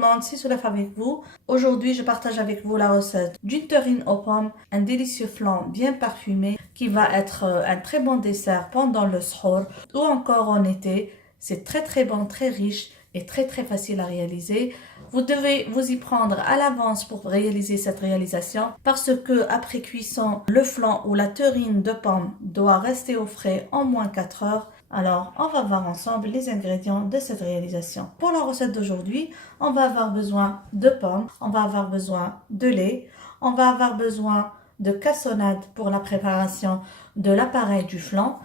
le monde, c'est Soulaf avec vous. Aujourd'hui, je partage avec vous la recette d'une terrine aux pommes, un délicieux flan bien parfumé qui va être un très bon dessert pendant le sahur ou encore en été. C'est très bon, très riche et très facile à réaliser. Vous devez vous y prendre à l'avance pour réaliser cette réalisation parce que après cuisson, le flan ou la terrine de pommes doit rester au frais en moins 4 heures. Alors, on va voir ensemble les ingrédients de cette réalisation. Pour la recette d'aujourd'hui, on va avoir besoin de pommes, on va avoir besoin de lait, on va avoir besoin de cassonade pour la préparation de l'appareil du flan.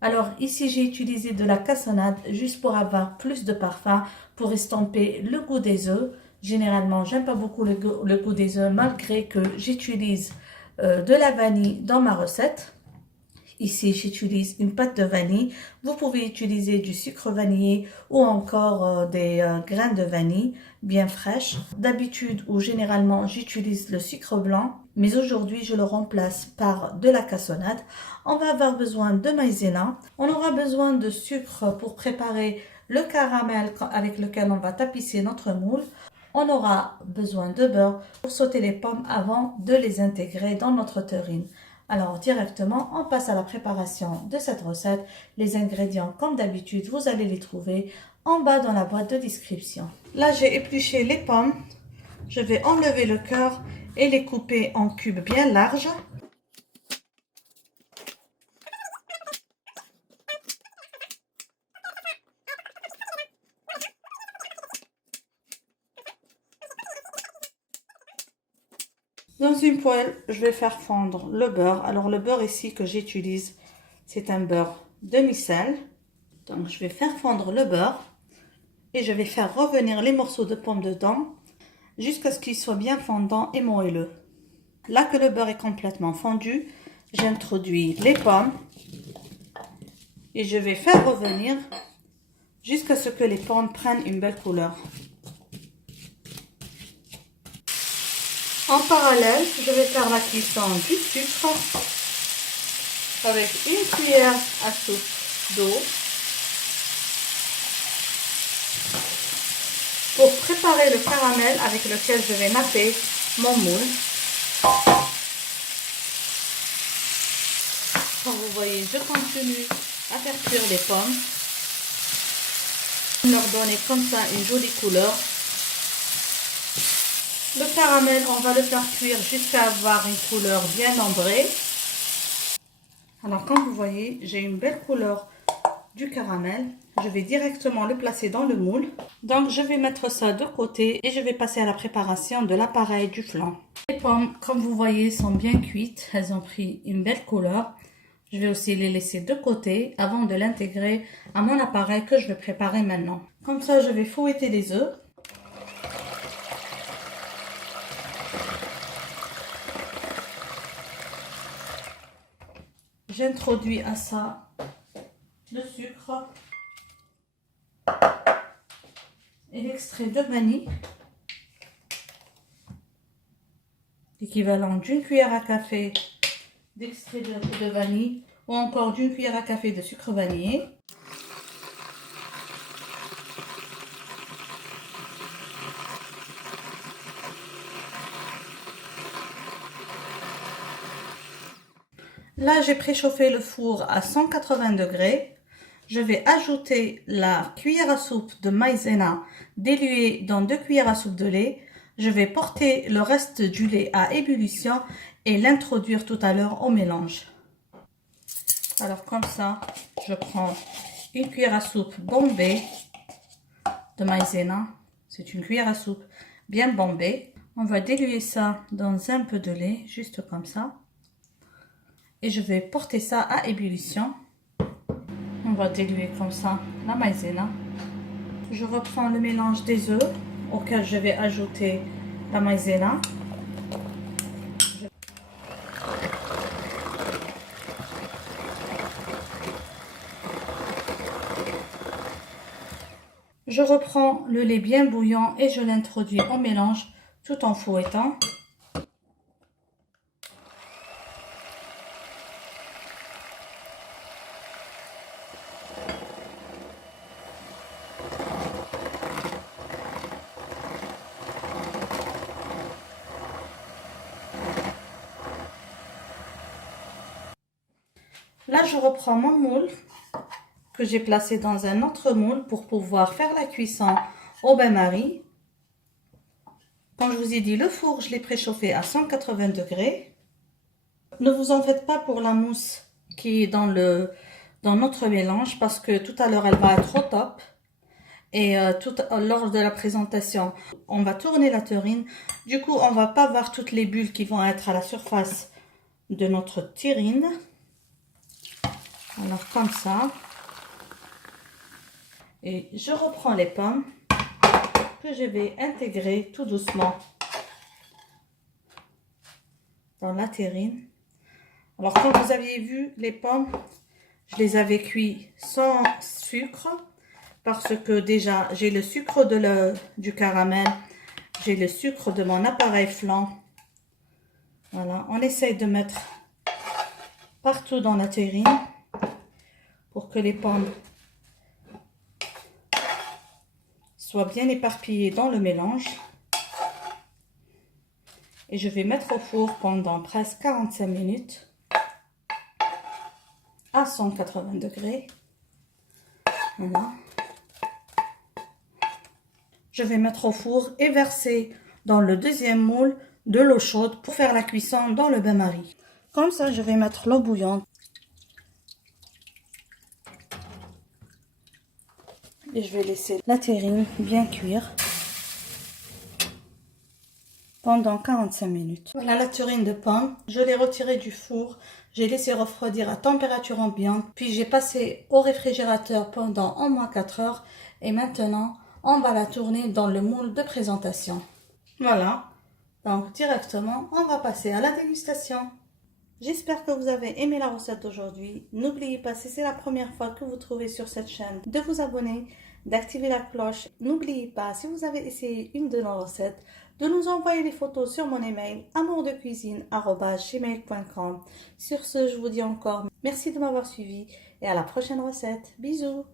Alors ici, j'ai utilisé de la cassonade juste pour avoir plus de parfum, pour estomper le goût des œufs. Généralement, j'aime pas beaucoup le goût des œufs malgré que j'utilise de la vanille dans ma recette. Ici, j'utilise une pâte de vanille. Vous pouvez utiliser du sucre vanillé ou encore des grains de vanille bien fraîches. D'habitude ou généralement, j'utilise le sucre blanc, mais aujourd'hui, je le remplace par de la cassonade. On va avoir besoin de maïzena. On aura besoin de sucre pour préparer le caramel avec lequel on va tapisser notre moule. On aura besoin de beurre pour sauter les pommes avant de les intégrer dans notre terrine. Alors directement, on passe à la préparation de cette recette. Les ingrédients, comme d'habitude, vous allez les trouver en bas dans la boîte de description. Là, j'ai épluché les pommes. Je vais enlever le cœur et les couper en cubes bien larges. Dans une poêle, je vais faire fondre le beurre. Alors le beurre ici que j'utilise, c'est un beurre demi-sel. Donc je vais faire fondre le beurre et je vais faire revenir les morceaux de pommes dedans jusqu'à ce qu'il soit bien fondant et moelleux. Là que le beurre est complètement fondu, j'introduis les pommes et je vais faire revenir jusqu'à ce que les pommes prennent une belle couleur. En parallèle, je vais faire la cuisson du sucre avec une cuillère à soupe d'eau pour préparer le caramel avec lequel je vais napper mon moule. Comme vous voyez, je continue à faire cuire les pommes, leur donner comme ça une jolie couleur. Le caramel, on va le faire cuire jusqu'à avoir une couleur bien ambrée. Alors comme vous voyez, j'ai une belle couleur du caramel. Je vais directement le placer dans le moule. Donc je vais mettre ça de côté et je vais passer à la préparation de l'appareil du flan. Les pommes, comme vous voyez, sont bien cuites. Elles ont pris une belle couleur. Je vais aussi les laisser de côté avant de l'intégrer à mon appareil que je vais préparer maintenant. Comme ça, je vais fouetter les œufs. J'introduis à ça le sucre et l'extrait de vanille, l'équivalent d'une cuillère à café d'extrait de vanille ou encore d'une cuillère à café de sucre vanillé. Là, j'ai préchauffé le four à 180 degrés. Je vais ajouter la cuillère à soupe de maïzena diluée dans 2 cuillères à soupe de lait. Je vais porter le reste du lait à ébullition et l'introduire tout à l'heure au mélange. Alors comme ça, je prends une cuillère à soupe bombée de maïzena. C'est une cuillère à soupe bien bombée. On va diluer ça dans un peu de lait, juste comme ça. Et je vais porter ça à ébullition. On va diluer comme ça la maïzena. Je reprends le mélange des œufs auquel je vais ajouter la maïzena. Je reprends le lait bien bouillant et je l'introduis au mélange tout en fouettant. Là, je reprends mon moule que j'ai placé dans un autre moule pour pouvoir faire la cuisson au bain-marie. Comme je vous ai dit, le four, je l'ai préchauffé à 180 degrés. Ne vous en faites pas pour la mousse qui est dans notre mélange parce que tout à l'heure, elle va être au top. Et lors de la présentation, on va tourner la terrine. Du coup, on va pas voir toutes les bulles qui vont être à la surface de notre terrine. Alors comme ça. Et je reprends les pommes que je vais intégrer tout doucement dans la terrine. Alors comme vous aviez vu, les pommes, je les avais cuits sans sucre parce que déjà j'ai le sucre du caramel, j'ai le sucre de mon appareil flan. Voilà, on essaye de mettre partout dans la terrine pour que les pommes soient bien éparpillées dans le mélange. Et je vais mettre au four pendant presque 45 minutes à 180 degrés. Voilà. Je vais mettre au four et verser dans le deuxième moule de l'eau chaude pour faire la cuisson dans le bain-marie. Comme ça, je vais mettre l'eau bouillante. Et je vais laisser la terrine bien cuire pendant 45 minutes. Voilà la terrine de pommes. Je l'ai retirée du four. J'ai laissé refroidir à température ambiante. Puis j'ai passé au réfrigérateur pendant au moins 4 heures. Et maintenant, on va la tourner dans le moule de présentation. Voilà. Donc directement, on va passer à la dégustation. J'espère que vous avez aimé la recette d'aujourd'hui. N'oubliez pas, si c'est la première fois que vous trouvez sur cette chaîne, de vous abonner, d'activer la cloche. N'oubliez pas, si vous avez essayé une de nos recettes, de nous envoyer les photos sur mon email amourdecuisine@gmail.com. Sur ce, je vous dis encore merci de m'avoir suivi et à la prochaine recette. Bisous!